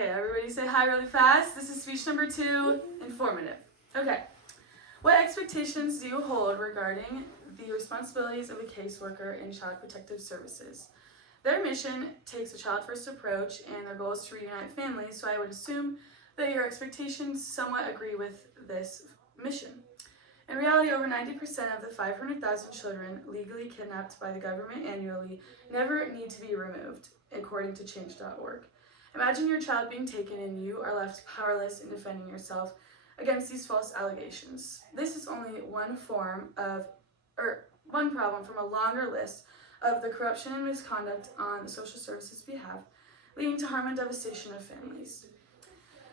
Okay, everybody say hi really fast. This is speech number 2, informative. Okay, what expectations do you hold regarding the responsibilities of a caseworker in Child Protective Services? Their mission takes a child-first approach, and their goal is to reunite families, so I would assume that your expectations somewhat agree with this mission. In reality, over 90% of the 500,000 children legally kidnapped by the government annually never need to be removed, according to Change.org. Imagine your child being taken and you are left powerless in defending yourself against these false allegations. This is only one problem from a longer list of the corruption and misconduct on the social services behalf, leading to harm and devastation of families.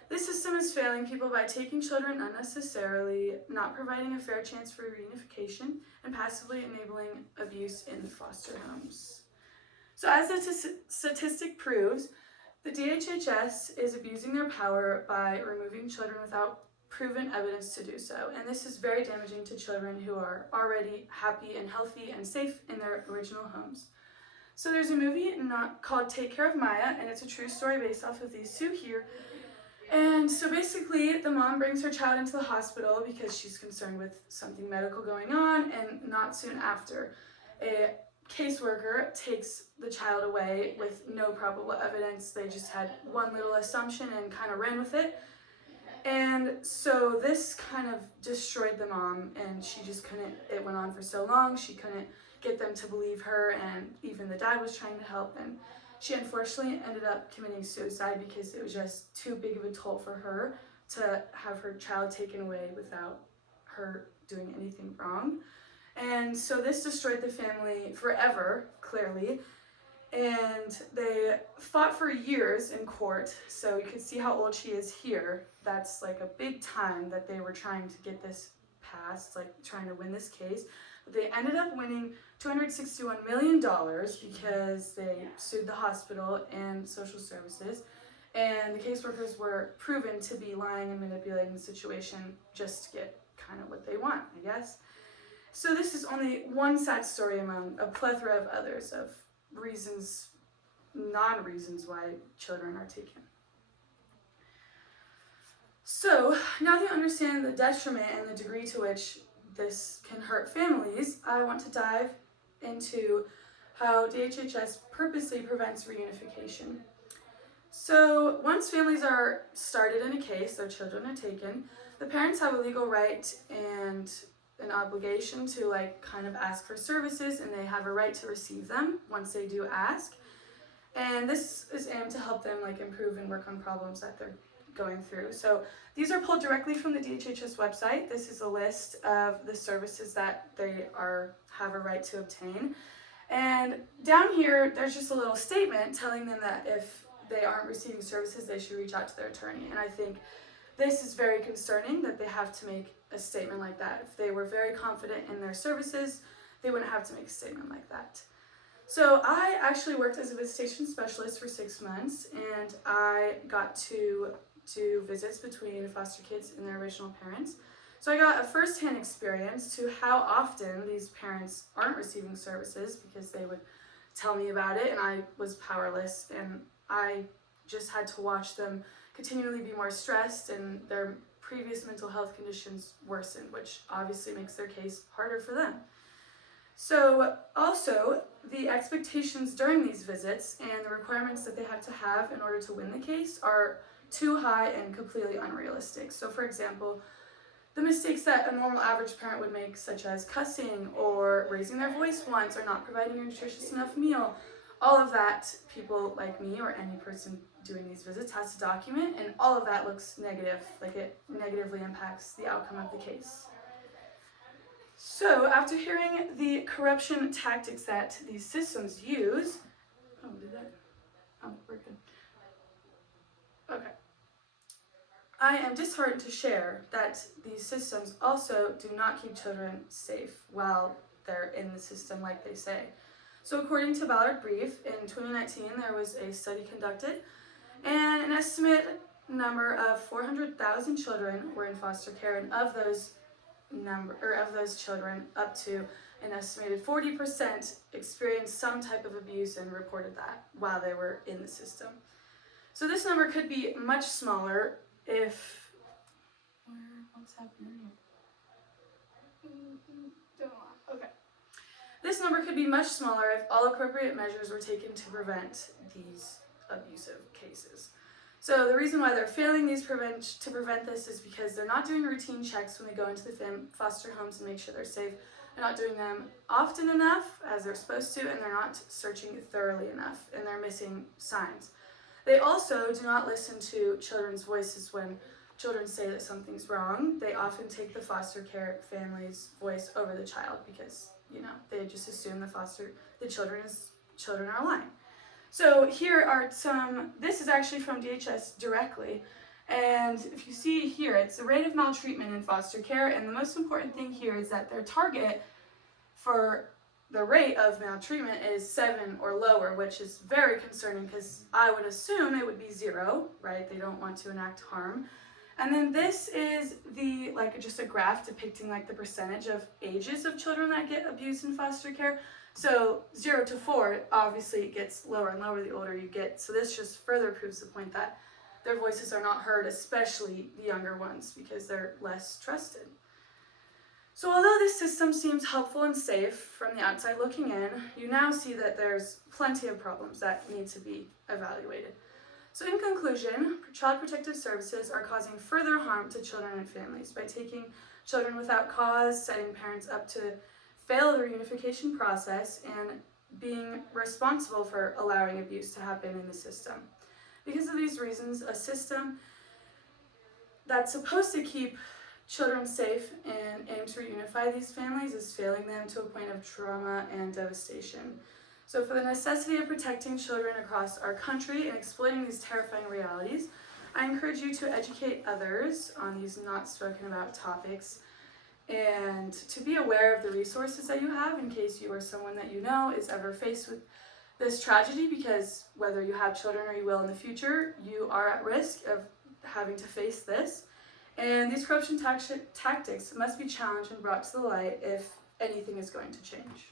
This system is failing people by taking children unnecessarily, not providing a fair chance for reunification, and passively enabling abuse in foster homes. So as the statistic proves, the DHHS is abusing their power by removing children without proven evidence to do so, and this is very damaging to children who are already happy and healthy and safe in their original homes. So there's a movie called Take Care of Maya, and it's a true story based off of these two here. And so basically, the mom brings her child into the hospital because she's concerned with something medical going on, and not soon after, a caseworker takes the child away with no probable evidence. They just had one little assumption and kind of ran with it. And so this kind of destroyed the mom, and she just couldn't, it went on for so long, she couldn't get them to believe her, and even the dad was trying to help, and she unfortunately ended up committing suicide because it was just too big of a toll for her to have her child taken away without her doing anything wrong. And so this destroyed the family forever, clearly. And they fought for years in court, so you can see how old she is here. That's like a big time that they were trying to get this passed, like trying to win this case. But they ended up winning $261 million because they sued the hospital and social services, and the caseworkers were proven to be lying and manipulating the situation just to get kind of what they want, I guess. So this is only one sad story among a plethora of others of reasons, non-reasons why children are taken. So now that you understand the detriment and the degree to which this can hurt families, I want to dive into how DHHS purposely prevents reunification. So once families are started in a case, their children are taken, the parents have a legal right and an obligation to kind of ask for services, and they have a right to receive them once they do ask. And this is aimed to help them improve and work on problems that they're going through. So these are pulled directly from the DHHS website. This is a list of the services that they have a right to obtain. And down here, there's just a little statement telling them that if they aren't receiving services, they should reach out to their attorney. And I think this is very concerning that they have to make a statement like that. If they were very confident in their services, they wouldn't have to make a statement like that. So I actually worked as a visitation specialist for 6 months, and I got to do visits between foster kids and their original parents. So I got a first-hand experience to how often these parents aren't receiving services because they would tell me about it, and I was powerless, and I just had to watch them continually be more stressed, and their previous mental health conditions worsened, which obviously makes their case harder for them. So also, the expectations during these visits and the requirements that they have to have in order to win the case are too high and completely unrealistic. So for example, the mistakes that a normal average parent would make, such as cussing or raising their voice once or not providing a nutritious enough meal, all of that people like me or any person doing these visits has to document, and all of that looks negative, it negatively impacts the outcome of the case. So after hearing the corruption tactics that these systems use, we're good. Okay. I am disheartened to share that these systems also do not keep children safe while they're in the system like they say. So according to Ballard Brief, in 2019 there was a study conducted, and an estimate number of 400,000 children were in foster care, and of those children, up to an estimated 40% experienced some type of abuse and reported that while they were in the system. So this number could be much smaller if, what's happening here? Okay. This number could be much smaller if all appropriate measures were taken to prevent these abusive cases. So the reason why they're failing to prevent this is because they're not doing routine checks when they go into the foster homes and make sure they're safe. They're not doing them often enough, as they're supposed to, and they're not searching thoroughly enough, and they're missing signs. They also do not listen to children's voices when children say that something's wrong. They often take the foster care family's voice over the child because, they just assume the children are lying. So here are this is actually from DHS directly, and if you see here, it's the rate of maltreatment in foster care, and the most important thing here is that their target for the rate of maltreatment is 7 or lower, which is very concerning because I would assume it would be 0, right? They don't want to enact harm. And then this is just a graph depicting the percentage of ages of children that get abused in foster care. So 0 to 4, obviously it gets lower and lower the older you get. So this just further proves the point that their voices are not heard, especially the younger ones, because they're less trusted. So although this system seems helpful and safe from the outside looking in, you now see that there's plenty of problems that need to be evaluated. So in conclusion, Child Protective Services are causing further harm to children and families by taking children without cause, setting parents up to fail the reunification process, and being responsible for allowing abuse to happen in the system. Because of these reasons, a system that's supposed to keep children safe and aim to reunify these families is failing them to a point of trauma and devastation. So for the necessity of protecting children across our country and exploiting these terrifying realities, I encourage you to educate others on these not spoken about topics and to be aware of the resources that you have in case you or someone that you know is ever faced with this tragedy, because whether you have children or you will in the future, you are at risk of having to face this. And these corruption tactics must be challenged and brought to the light if anything is going to change.